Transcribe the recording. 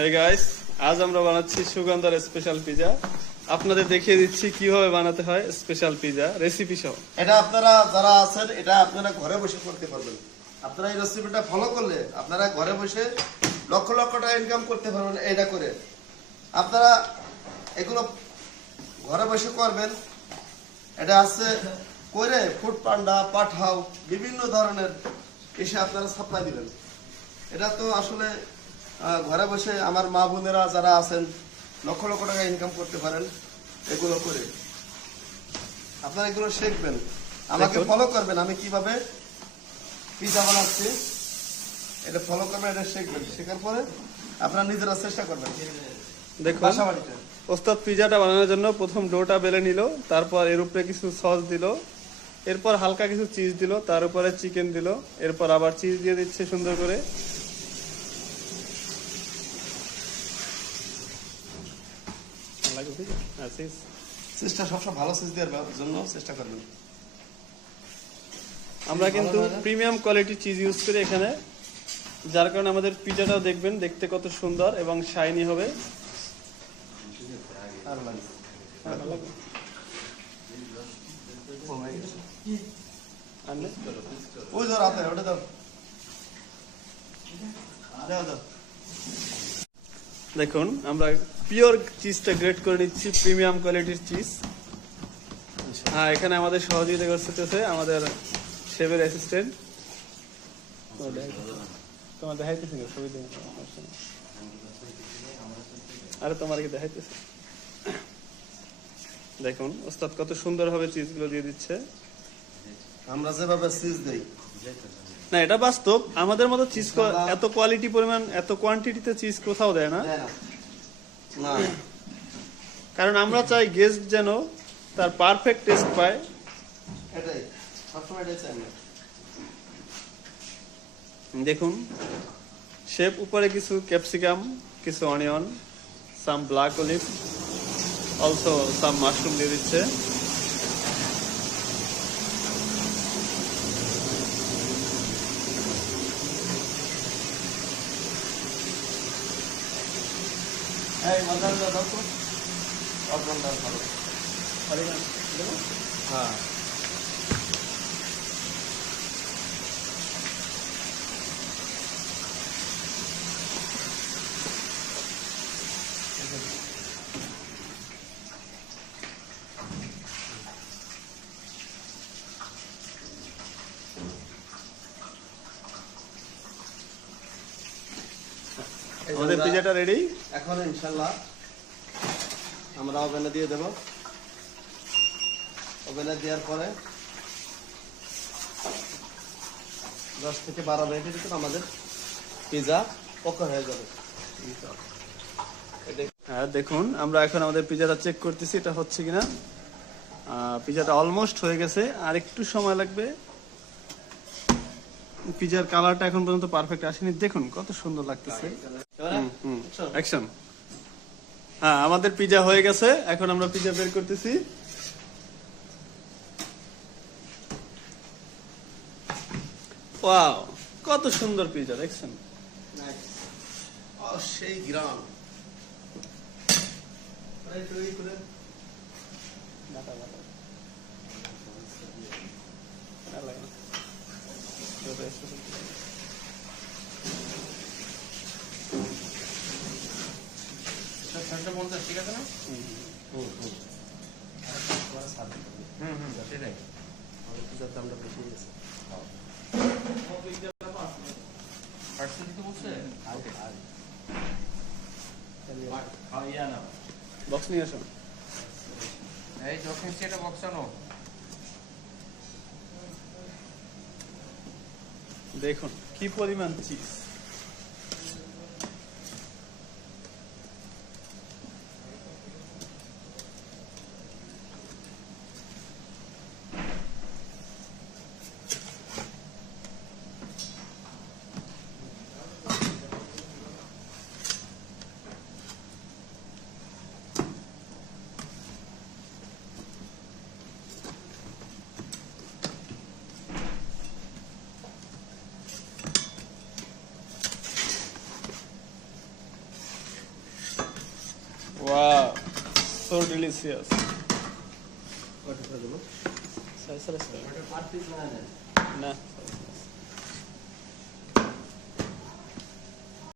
Hey guys, আজ আমরা বানাচ্ছি সুগন্ধার স্পেশাল পিজা। আপনাদের দেখিয়ে দিচ্ছি কিভাবে বানাতে হয় স্পেশাল পিজা রেসিপি সহ। এটা আপনারা যারা আছেন এটা আপনারা ঘরে বসে করতে পারবেন। আপনারা এই রেসিপিটা ফলো করলে আপনারা ঘরে বসে লক্ষ লক্ষ টাকা ইনকাম করতে পারবেন এটা করে। আপনারা এগুলো ঘরে বসে করবেন। এটা আছে করে ফুড পান্ডা, পাঠাও বিভিন্ন ধরনের এসে আপনারা সাপ্লাই দিবেন। এটা তো আসলে ঘরে বসে আমার মা বোনেরা যারা আছেন লক্ষ লক্ষ টাকা ইনকাম করতে পারেন এগুলো করে। আপনারা এগুলো শিখবেন, আমাকে ফলো করবেন। আমি কিভাবে পিজা বানাচ্ছি এটা ফলো করবেন, এটা শিখবেন। শেখার পরে আপনারা নিজেরা চেষ্টা করবেন। দেখুন, ওস্তাদ পিজাটা বানানোর জন্য প্রথম ডোটা বেলে নিল, তারপর এর উপরে কিছু সস দিল, এরপর হালকা কিছু চিজ দিল, তার উপরে চিকেন দিল, এরপর আবার চিজ দিয়ে দিচ্ছে সুন্দর করে। চেষ্টা সবসময় ভালো চিজ দেওয়ার জন্য চেষ্টা করবেন। আমরা কিন্তু প্রিমিয়াম কোয়ালিটি চিজ ইউজ করি এখানে, যার কারণে আমাদের পিজাটাও দেখবেন দেখতে কত সুন্দর এবং শাইনি হবে। দেখুন, আমরা পিওর চিজটা গ্রেড করে নিচ্ছি, প্রিমিয়াম কোয়ালিটির চিজ। হ্যাঁ, এখানে আমাদের সহযোগিতা করতেছে আমাদের শেফের অ্যাসিস্ট্যান্ট। তোমার দেখাইতেছি না ছবি দেখে, আরে তোমার কি দেখাইতেছে? দেখুন ওস্তাদ কত সুন্দরভাবে চিজগুলো দিয়ে দিচ্ছে। আমরা যেভাবে চিজ দেই না, এটা বাস্তব। আমাদের মতো চিজ এত কোয়ালিটি পরিমাণ, এত কোয়ান্টিটিতে চিজ কোথাও দেয় না। না, কারণ আমরা চাই গেস্ট যেন তার পারফেক্ট টেস্ট পায়। এটাই সবসময় এটাই চাই। দেখুন, শেফ উপরে কিছু ক্যাপসিকাম, কিছু onion, some black olive, also some mushroom দিয়ে দিচ্ছে। হ্যাঁ, আমাদের পিজাটা রেডি। এখন ইনশাল্লাহ আমরা ওভেনে দিয়ে দেব। ওভেনে দেওয়ার পরে 10 থেকে 12 মিনিটের ভিতরে আমাদের পিজা পকা হয়ে যাবে। হ্যাঁ, দেখুন আমরা এখন আমাদের পিজাটা চেক করতেছি এটা হচ্ছে কিনা। পিজাটা অলমোস্ট হয়ে গেছে, আর একটু সময় লাগবে। পিজার কালারটা এখন পর্যন্ত পারফেক্ট আসেনি। দেখুন কত সুন্দর লাগতেছে। অ্যাকশন। হ্যাঁ, আমাদের পিজা হয়ে গেছে। এখন আমরা পিজা বের করতেছি। ওয়াও, কত সুন্দর পিজা দেখছেন। সেই গ্রাম ঠিক আছে না? সেটাই আমাদের পিজার দামটা বেশি গেছে। বক্স নিয়ে আসো। এই যখন সেটা বক্সানো দেখুন কি পরিমাণ চিজ। ওয়াও সো ডিলিশিয়াস কত করে দেবো? না